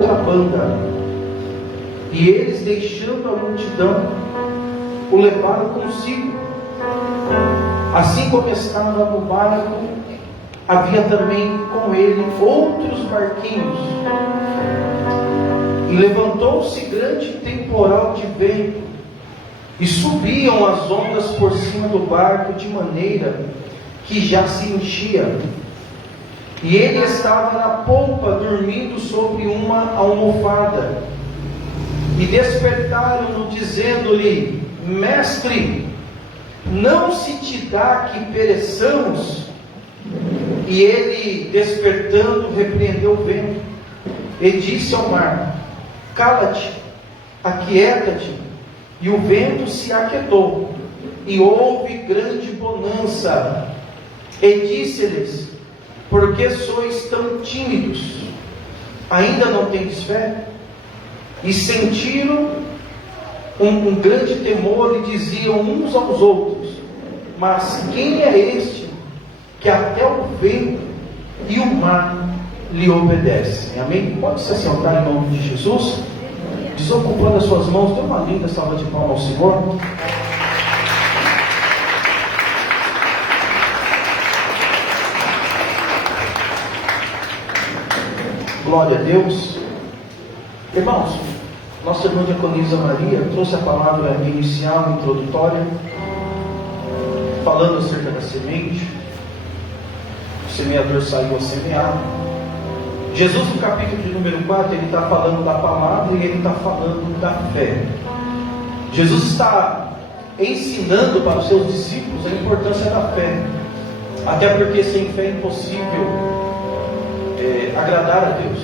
a banda, e eles, deixando a multidão, o levaram consigo. Assim como estava no barco, havia também com ele outros barquinhos. E levantou-se grande temporal de vento, e subiam as ondas por cima do barco, de maneira que já se enchia. E ele estava na polpa, dormindo sobre uma almofada. E despertaram-no, dizendo-lhe: Mestre, não se te dá que pereçamos? E ele, despertando, repreendeu o vento, e disse ao mar: Cala-te, aquieta-te. E o vento se aquietou, e houve grande bonança. E disse-lhes: Por que sois tão tímidos? Ainda não tendes fé? E sentiram um grande temor, e diziam uns aos outros: Mas quem é este, que até o vento e o mar lhe obedecem? Amém? Pode se assentar em nome de Jesus. Desocupando as suas mãos, dê uma linda salva de palmas ao Senhor. Glória a Deus. Irmãos, nossa irmã diaconisa Maria trouxe a palavra inicial, introdutória, falando acerca da semente. O semeador saiu a semear. Jesus, no capítulo de número 4, ele está falando da palavra e ele está falando da fé. Jesus está ensinando para os seus discípulos a importância da fé, até porque sem fé é impossível agradar a Deus,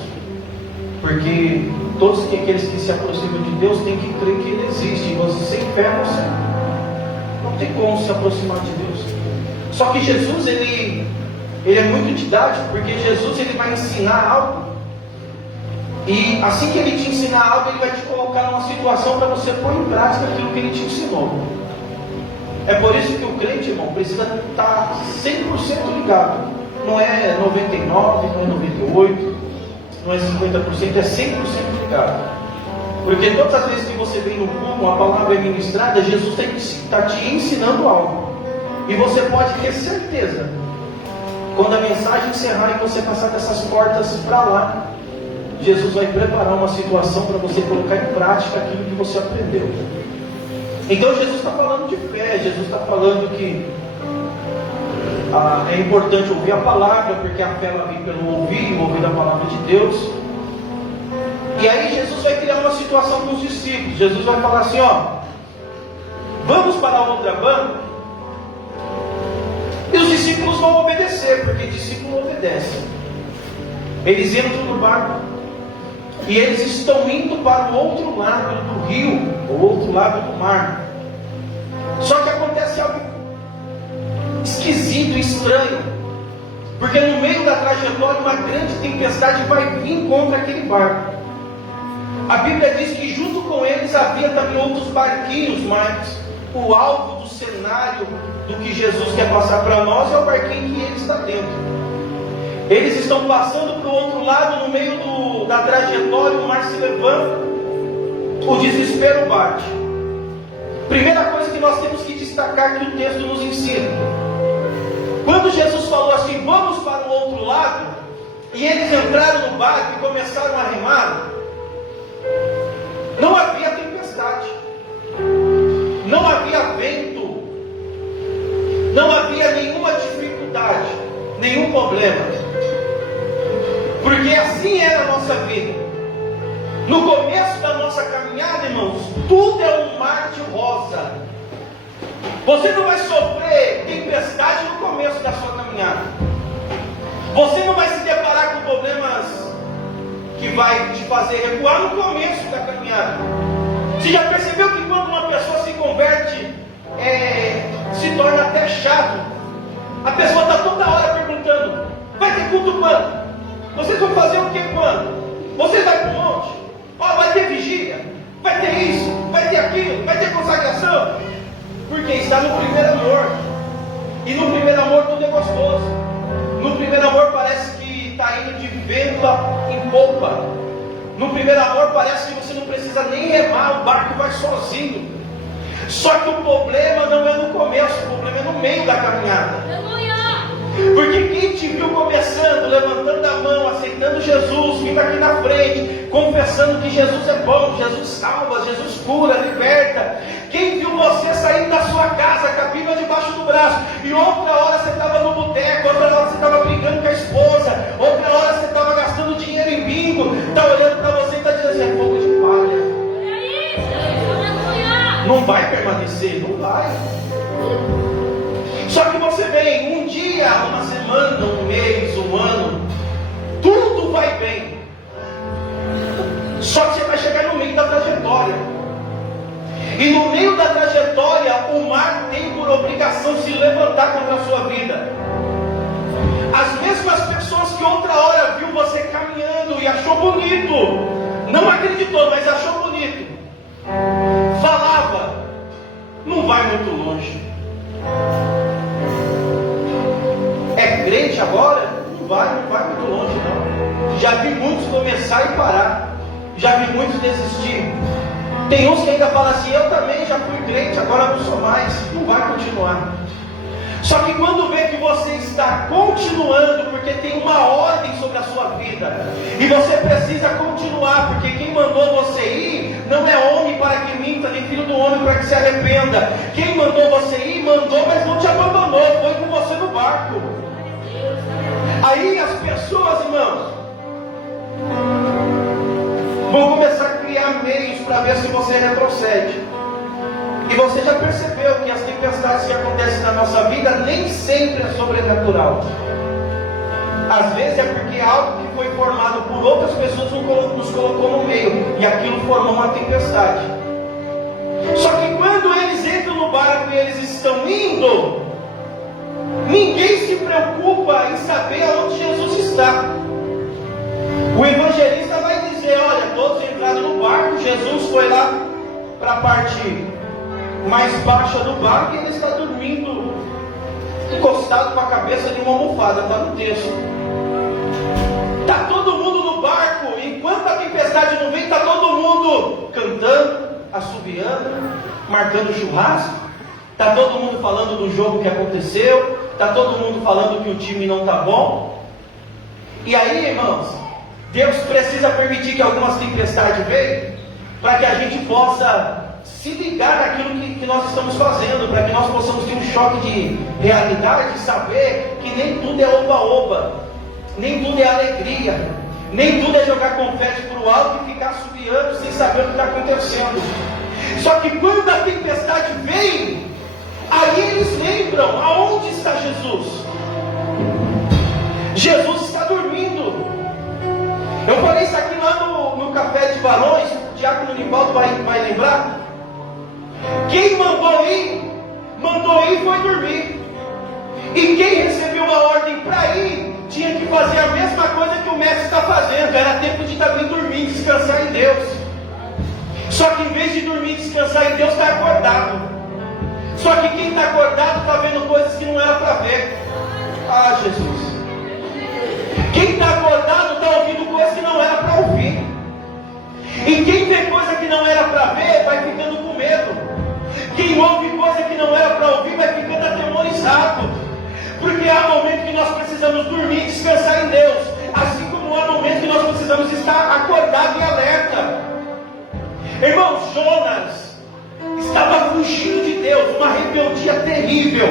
porque todos aqueles que se aproximam de Deus têm que crer que Ele existe, mas sem fé você não tem como se aproximar de Deus. Só que Jesus, ele é muito didático, porque Jesus ele vai ensinar algo, e assim que ele te ensinar algo, ele vai te colocar numa situação para você pôr em prática aquilo que ele te ensinou. É por isso que o crente, irmão, precisa estar 100% ligado. Não é 99%, não é 98%, não é 50%, é 100% ligado. Porque todas as vezes que você vem no culto, a palavra é ministrada, Jesus está te ensinando algo. E você pode ter certeza, quando a mensagem encerrar e você passar dessas portas para lá, Jesus vai preparar uma situação para você colocar em prática aquilo que você aprendeu. Então Jesus está falando de fé, Jesus está falando que é importante ouvir a palavra, porque a fé ela vem pelo ouvir a palavra de Deus. E aí Jesus vai criar uma situação com os discípulos. Jesus vai falar assim: vamos para a outra banca. E os discípulos vão obedecer, porque discípulo obedece. Eles entram no barco e eles estão indo para o outro lado do rio, o outro lado do mar. Só que acontece algo esquisito, estranho, porque no meio da trajetória uma grande tempestade vai vir contra aquele barco. A Bíblia diz que junto com eles havia também outros barquinhos, mas o alvo do cenário do que Jesus quer passar para nós é o barquinho que ele está dentro. Eles estão passando para o outro lado, no meio da trajetória, o mar se levanta, o desespero bate. Primeira coisa que nós temos que destacar que o texto nos ensina: quando Jesus falou assim, vamos para o outro lado, e eles entraram no barco e começaram a remar, não havia tempestade, não havia vento, não havia nenhuma dificuldade, nenhum problema, porque assim era a nossa vida. No começo da nossa caminhada, irmãos, tudo é um mar de rosa. Você não vai sofrer tempestade no começo da sua caminhada. Você não vai se deparar com problemas que vai te fazer recuar no começo da caminhada. Você já percebeu que quando uma pessoa se converte, se torna até chato? A pessoa está toda hora perguntando: vai ter culto quando? Vocês vão fazer o que quando? Vocês vão para o monte? Vai ter vigília? Vai ter isso? Vai ter aquilo? Vai ter consagração? Porque está no primeiro amor. E no primeiro amor tudo é gostoso. No primeiro amor parece que está indo de vento em polpa. No primeiro amor parece que você não precisa nem remar, o barco vai sozinho. Só que o problema não é no começo, o problema é no meio da caminhada. Porque quem te viu começando, levantando a mão, aceitando Jesus, vindo aqui na frente, confessando que Jesus é bom, Jesus salva, Jesus cura, liberta. Quem viu você saindo da sua casa com a Bíblia debaixo do braço, e outra hora você estava no boteco, outra hora você estava brigando com a esposa, outra hora você estava gastando dinheiro em bingo, está olhando para você e está dizendo assim, é fogo de palha. Não vai permanecer, não vai. Só que você vem um dia, uma semana, um mês, um ano, tudo vai bem. Só que você vai chegar no meio da trajetória. E no meio da trajetória, o mar tem por obrigação se levantar contra a sua vida. As mesmas pessoas que outra hora viu você caminhando e achou bonito, não acreditou, mas achou bonito, falava, não vai muito longe. É crente agora? Não vai muito longe não. Já vi muitos começar e parar. Já vi muitos desistir. Tem uns que ainda falam assim, eu também já fui crente, agora não sou mais. Não vai continuar. Só que quando vê que você está continuando, porque tem uma ordem sobre a sua vida, e você precisa continuar, porque quem mandou você ir, não é homem para que minta, nem filho do homem para que se arrependa. Quem mandou você ir, mandou, mas não te abandonou, foi com você no barco. Aí as pessoas, irmãos, vão começar a criar meios para ver se você retrocede. E você já percebeu que as tempestades que acontecem na nossa vida nem sempre é sobrenatural. Às vezes é porque algo que foi formado por outras pessoas nos colocou no meio, e aquilo formou uma tempestade. Só que quando eles entram no barco e eles estão indo, ninguém se preocupa em saber aonde Jesus está. O evangelista vai dizer, olha, todos entraram no barco, Jesus foi lá para a parte mais baixa do barco e ele está dormindo, encostado com a cabeça de uma almofada, está no texto. Está todo mundo no barco, enquanto a tempestade não vem, está todo mundo cantando, assobiando, marcando churrasco, está todo mundo falando do jogo que aconteceu, está todo mundo falando que o time não está bom. E aí, irmãos, Deus precisa permitir que algumas tempestades venham, para que a gente possa se ligar naquilo que nós estamos fazendo, para que nós possamos ter um choque de realidade e saber que nem tudo é oba-oba, nem tudo é alegria, nem tudo é jogar confete para o alto e ficar assobiando sem saber o que está acontecendo. Só que quando a tempestade vem, aí eles lembram aonde está Jesus. Jesus está dormindo. Eu falei isso aqui lá no Café de Varões, o diácono Nivaldo vai lembrar. Quem mandou ir foi dormir. E quem recebeu a ordem para ir, tinha que fazer a mesma coisa que o mestre está fazendo. Era tempo de também dormir, descansar em Deus. Só que em vez de dormir e descansar em Deus, está acordado. Só que quem está acordado está vendo coisas que não era para ver. Ah, Jesus. Quem está acordado está ouvindo coisas que não era para ouvir. E quem vê coisa que não era para ver, vai ficando com medo. Quem ouve coisa que não era para ouvir, vai ficando atemorizado. Porque há momentos que nós precisamos dormir e descansar em Deus. Assim como há momentos que nós precisamos estar acordado e alerta. Irmãos, Jonas estava fugindo de Deus, uma rebeldia terrível.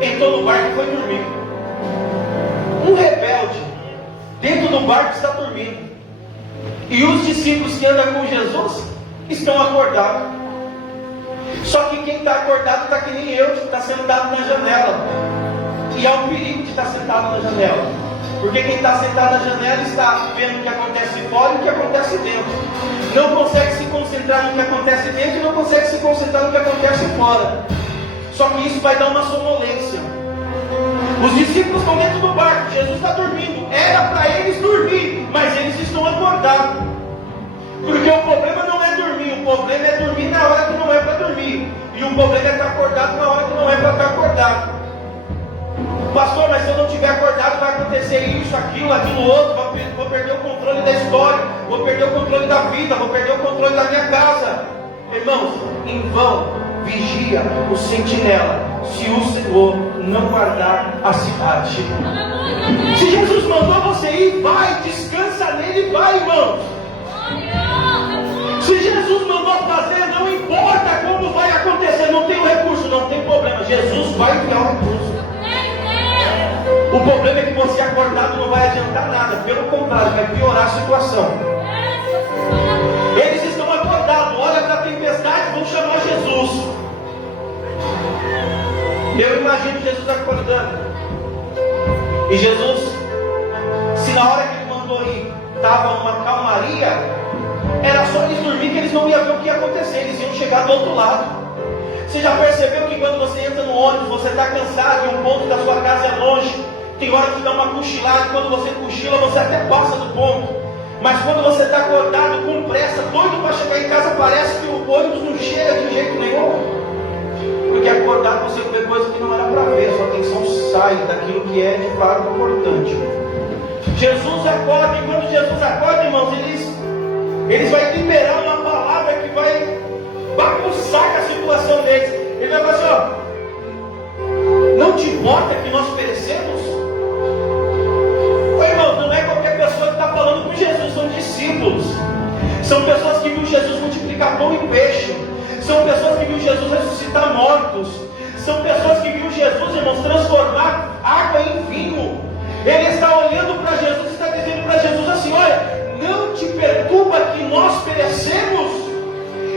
Entrou no barco e foi dormir. Um rebelde dentro do barco está dormindo. E os discípulos que andam com Jesus estão acordados. Só que quem está acordado está que nem eu, que está sentado na janela. E há um perigo de estar sentado na janela. Porque quem está sentado na janela está vendo o que acontece fora e o que acontece dentro. Não consegue se concentrar no que acontece dentro e não consegue se concentrar no que acontece fora. Só que isso vai dar uma sonolência. Os discípulos estão dentro do barco, Jesus está dormindo. Era para eles dormir, mas eles estão acordados. Porque o problema não é dormir, o problema é dormir na hora que não é para dormir. E o problema é estar acordado na hora que não é para estar acordado. Pastor, mas se eu não estiver acordado vai acontecer isso, aquilo outro, vou perder o controle da história, vou perder o controle da vida, vou perder o controle da minha casa. Irmãos, em vão vigia o sentinela, se o Senhor não guardar a cidade. Se Jesus mandou você ir, vai, descansa nele, vai, irmãos. Se Jesus mandou fazer, não importa como vai acontecer, não tem o recurso, não tem problema, Jesus vai enviar o recurso. O problema é que você acordado não vai adiantar nada, pelo contrário, vai piorar a situação. Eles estão acordados, olha para a tempestade, vão chamar Jesus. Eu imagino Jesus acordando. E Jesus, se na hora que ele mandou ir, estava uma calmaria, era só eles dormir que eles não iam ver o que ia acontecer, eles iam chegar do outro lado. Você já percebeu que quando você entra no ônibus, você está cansado e um ponto da sua casa é longe? Tem hora que dá uma cochilada, e quando você cochila, você até passa do ponto. Mas quando você está acordado, com pressa, doido para chegar em casa, parece que o ônibus não chega de jeito nenhum. Porque acordado você vê coisa que não era para ver, sua atenção sai daquilo que é de fato importante. Jesus acorda, e quando Jesus acorda, irmãos, eles vão liberar uma palavra que vai bagunçar com a situação deles. Ele vai falar assim, ó, não te importa que nós perecemos? Irmãos, não é qualquer pessoa que está falando com Jesus, são discípulos. São pessoas que viu Jesus multiplicar pão e peixe. São pessoas que viu Jesus ressuscitar mortos. São pessoas que viu Jesus, irmãos, transformar água em vinho. Ele está olhando para Jesus e está dizendo para Jesus assim, olha, não te perturba que nós perecemos.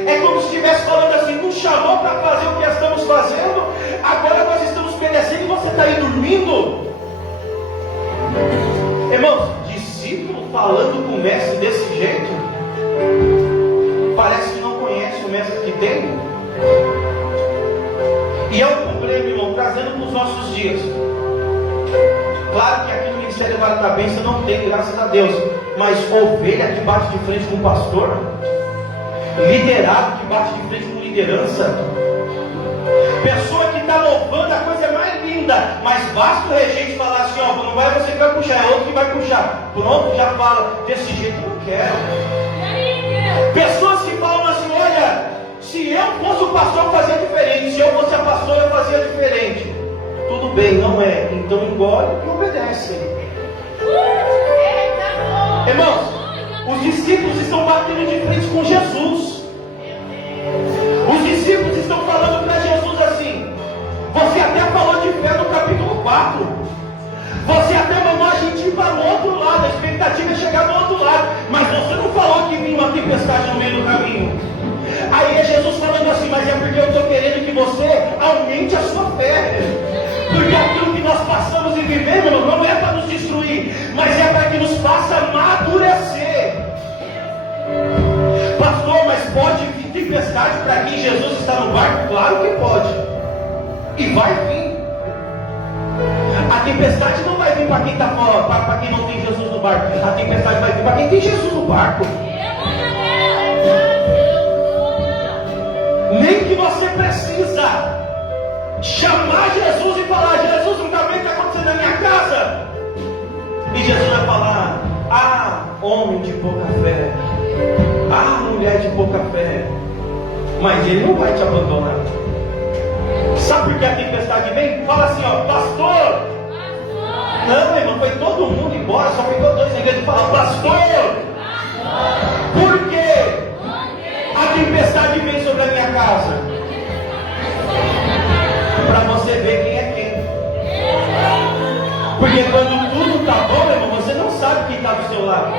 É como se estivesse falando assim, nos chamou para fazer o que estamos fazendo, agora nós estamos perecendo e você está aí dormindo. Irmãos, discípulo falando com o mestre desse jeito, parece que não conhece o mestre que tem. E é um problema, irmão, trazendo para os nossos dias. Claro que aqui no Ministério Vale da Bênção não tem, graças a Deus, mas ovelha que bate de frente com o pastor, liderado que bate de frente com liderança, pessoa que está louvando a coisa mais linda, mas basta o regente falar assim, ó, não vai você que vai puxar, é outro que vai puxar, pronto, já fala, desse jeito eu não quero. Pessoas que falam assim, olha, se eu fosse o pastor eu fazia diferente, se eu fosse a pastora eu fazia diferente. Tudo bem, não é, então engole e obedece. Irmãos, os discípulos estão batendo de frente com Jesus. Os discípulos estão falando para Jesus assim, você até falou de fé no capítulo 4, você até mandou a gente ir para o outro lado, a expectativa é chegar do outro lado, mas você não falou que vinha uma tempestade no meio do caminho. Aí é Jesus falando assim, mas é porque eu estou querendo que você aumente a sua fé, porque aquilo que nós passamos e vivemos não é para nos destruir, mas é para que nos faça amadurecer. Pastor, mas pode vir tempestade para quem Jesus está no barco? Claro que pode, e vai vir. A tempestade não vai vir para quem está fora, para quem não tem Jesus no barco. A tempestade vai vir para quem tem Jesus no barco. Nem que você precisa chamar Jesus e falar, Jesus, um caminho está acontecendo na minha casa. E Jesus vai falar, ah, homem de pouca fé, ah, mulher de pouca fé. Mas ele não vai te abandonar. Sabe por que a tempestade vem? Fala assim, ó, pastor. Não, irmão, foi todo mundo embora, só ficou dois na igreja e fala, pastor. Por quê? A tempestade vem sobre a minha casa. Para você ver quem é quem. Porque quando tudo está bom, irmão, você não sabe quem está do seu lado.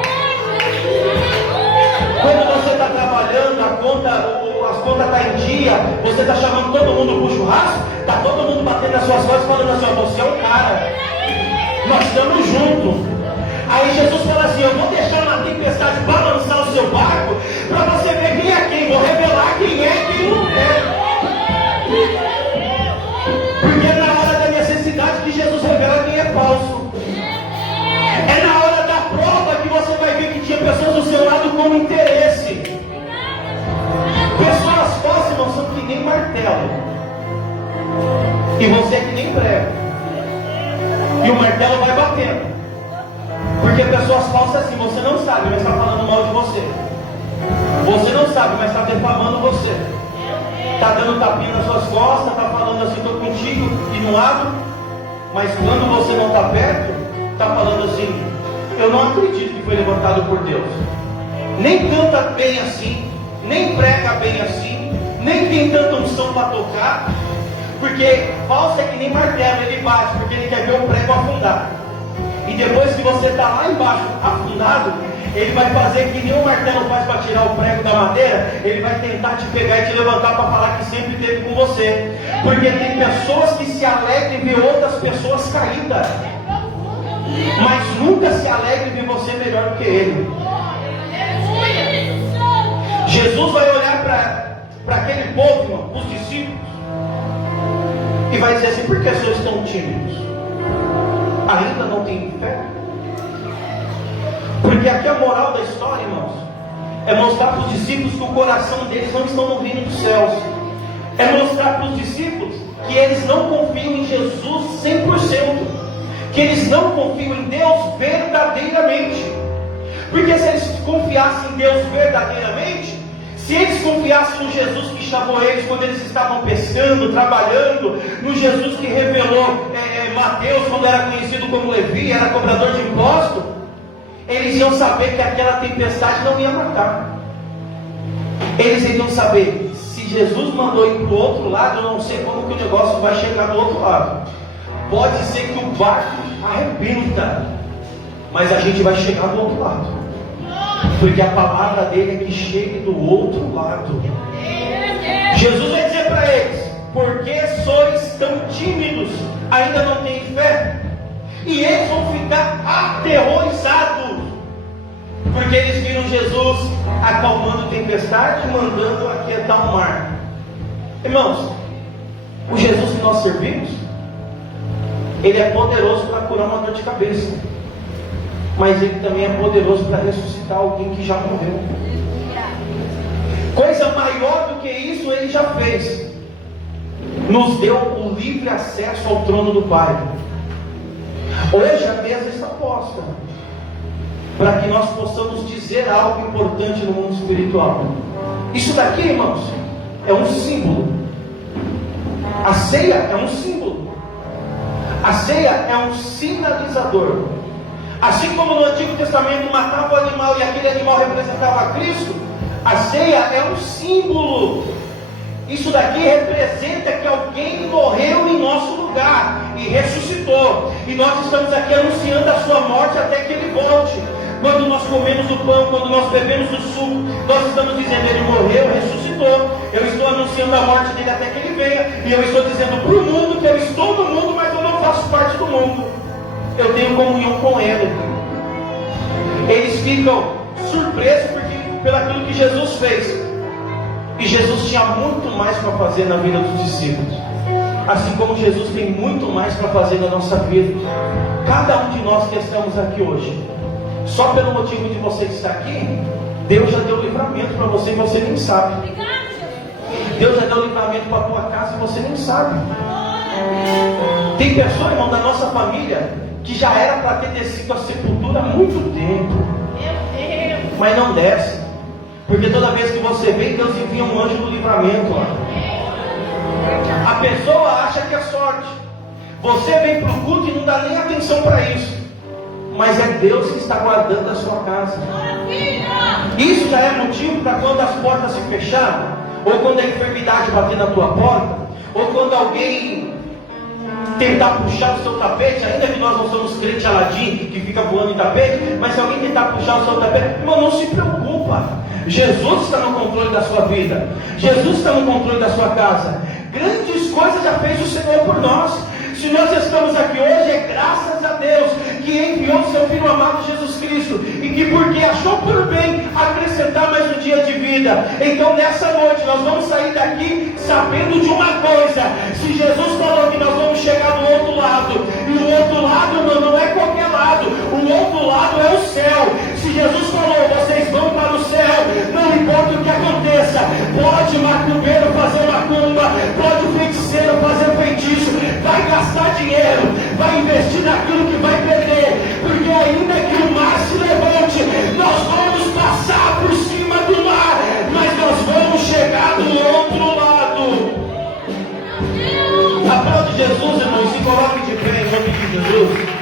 Quando você está trabalhando, as contas estão em dia, você está chamando todo mundo para o churrasco, está todo mundo batendo nas suas costas falando assim, você é o cara, nós estamos juntos. Aí Jesus fala assim, eu vou deixar uma tempestade balançar o seu barco, para você ver quem é quem, vou revelar quem é e quem não é. Porque é na hora da necessidade que Jesus revela quem é falso. É na hora da prova que você vai ver que tinha pessoas do seu lado com interesse. Pessoas falsas não são que nem martelo, e você é que nem prego. falsas é assim: você não sabe, mas está falando mal de você. Você não sabe, mas está defamando você. Está dando tapinha nas suas costas, está falando assim: estou contigo e não abro. Mas quando você não está perto, está falando assim: eu não acredito que foi levantado por Deus. Nem canta bem assim, nem prega bem assim, nem tem tanta unção para tocar. Porque falso é que nem martelo, ele bate porque ele quer ver o prego afundar. E depois que você está lá embaixo afundado, ele vai fazer que nem o martelo faz para tirar o prego da madeira. Ele vai tentar te pegar e te levantar para falar que sempre esteve com você. Porque tem pessoas que se alegram em ver outras pessoas caídas, mas nunca se alegra em ver você melhor do que ele. Jesus vai olhar para aquele povo, irmão, os discípulos, e vai dizer assim: por que vocês estão tímidos? Ainda não tem fé? Porque aqui a moral da história, irmãos, é mostrar para os discípulos que o coração deles não está no reino dos céus. É mostrar para os discípulos que eles não confiam em Jesus 100%. Que eles não confiam em Deus verdadeiramente. Porque se eles confiassem em Deus verdadeiramente, se eles confiassem no Jesus que chamou eles quando eles estavam pescando, trabalhando, no Jesus que revelou Mateus quando era conhecido como Levi, era cobrador de imposto, eles iam saber que aquela tempestade não ia matar. Eles iriam saber: se Jesus mandou ir para o outro lado, eu não sei como que o negócio vai chegar do outro lado. Pode ser que o barco arrebenta, mas a gente vai chegar do outro lado. Porque a palavra dele é que chegue do outro lado. Jesus vai dizer para eles: por que sois tão tímidos? Ainda não têm fé? E eles vão ficar aterrorizados, porque eles viram Jesus acalmando tempestade, mandando aquietar o mar. Irmãos, o Jesus que nós servimos, ele é poderoso para curar uma dor de cabeça, mas ele também é poderoso para ressuscitar alguém que já morreu. Coisa maior do que isso ele já fez. Nos deu o livre acesso ao trono do Pai. Hoje a mesa está posta para que nós possamos dizer algo importante no mundo espiritual. Isso daqui, irmãos, é um símbolo. A ceia é um símbolo. A ceia é um sinalizador. Assim como no Antigo Testamento matava o animal e aquele animal representava Cristo, a ceia é um símbolo. Isso daqui representa que alguém morreu em nosso lugar e ressuscitou. E nós estamos aqui anunciando a sua morte até que ele volte. Quando nós comemos o pão, quando nós bebemos o suco, nós estamos dizendo: ele morreu, ressuscitou. Eu estou anunciando a morte dele até que ele venha. E eu estou dizendo para o mundo que eu estou no mundo, mas eu não faço parte do mundo. Eu tenho comunhão com ele. Eles ficam surpresos pelo aquilo que Jesus fez. E Jesus tinha muito mais para fazer na vida dos discípulos. Assim como Jesus tem muito mais para fazer na nossa vida. Cada um de nós que estamos aqui hoje, só pelo motivo de você estar aqui, Deus já deu livramento para você e você nem sabe. Deus já deu livramento para a tua casa e você nem sabe. Tem pessoa, irmão, da nossa família que já era para ter descido a sepultura há muito tempo, mas não desce. Porque toda vez que você vem, Deus envia um anjo do livramento lá. A pessoa acha que é sorte. Você vem para o culto e não dá nem atenção para isso. Mas é Deus que está guardando a sua casa. Isso já é motivo para quando as portas se fecharem, ou quando a enfermidade bater na tua porta, ou quando alguém tentar puxar o seu tapete, ainda que nós não somos crente Aladim que fica voando em tapete, mas se alguém tentar puxar o seu tapete, irmão, não se preocupa. Jesus está no controle da sua vida. Jesus está no controle da sua casa. Grandes coisas já fez o Senhor por nós. Se nós estamos aqui hoje, é graças a Deus que enviou seu Filho amado Jesus Cristo, e que porque achou por bem acrescentar mais um dia de vida. Então nessa noite nós vamos sair daqui sabendo de uma coisa: se Jesus falou que nós vamos chegar do outro lado, e o outro lado não é qualquer lado, o outro lado é o céu. Se Jesus falou: vocês vão para o céu, não importa o que aconteça. Pode macumbeiro fazer macumba, pode o feiticeiro fazer feitiço, vai gastar dinheiro, vai investir naquilo que vai perder, porque ainda que o mar se levante nós vamos passar por cima do mar, mas nós vamos chegar do outro lado. Aplaude Jesus, irmão, se coloque de pé em nome de Jesus.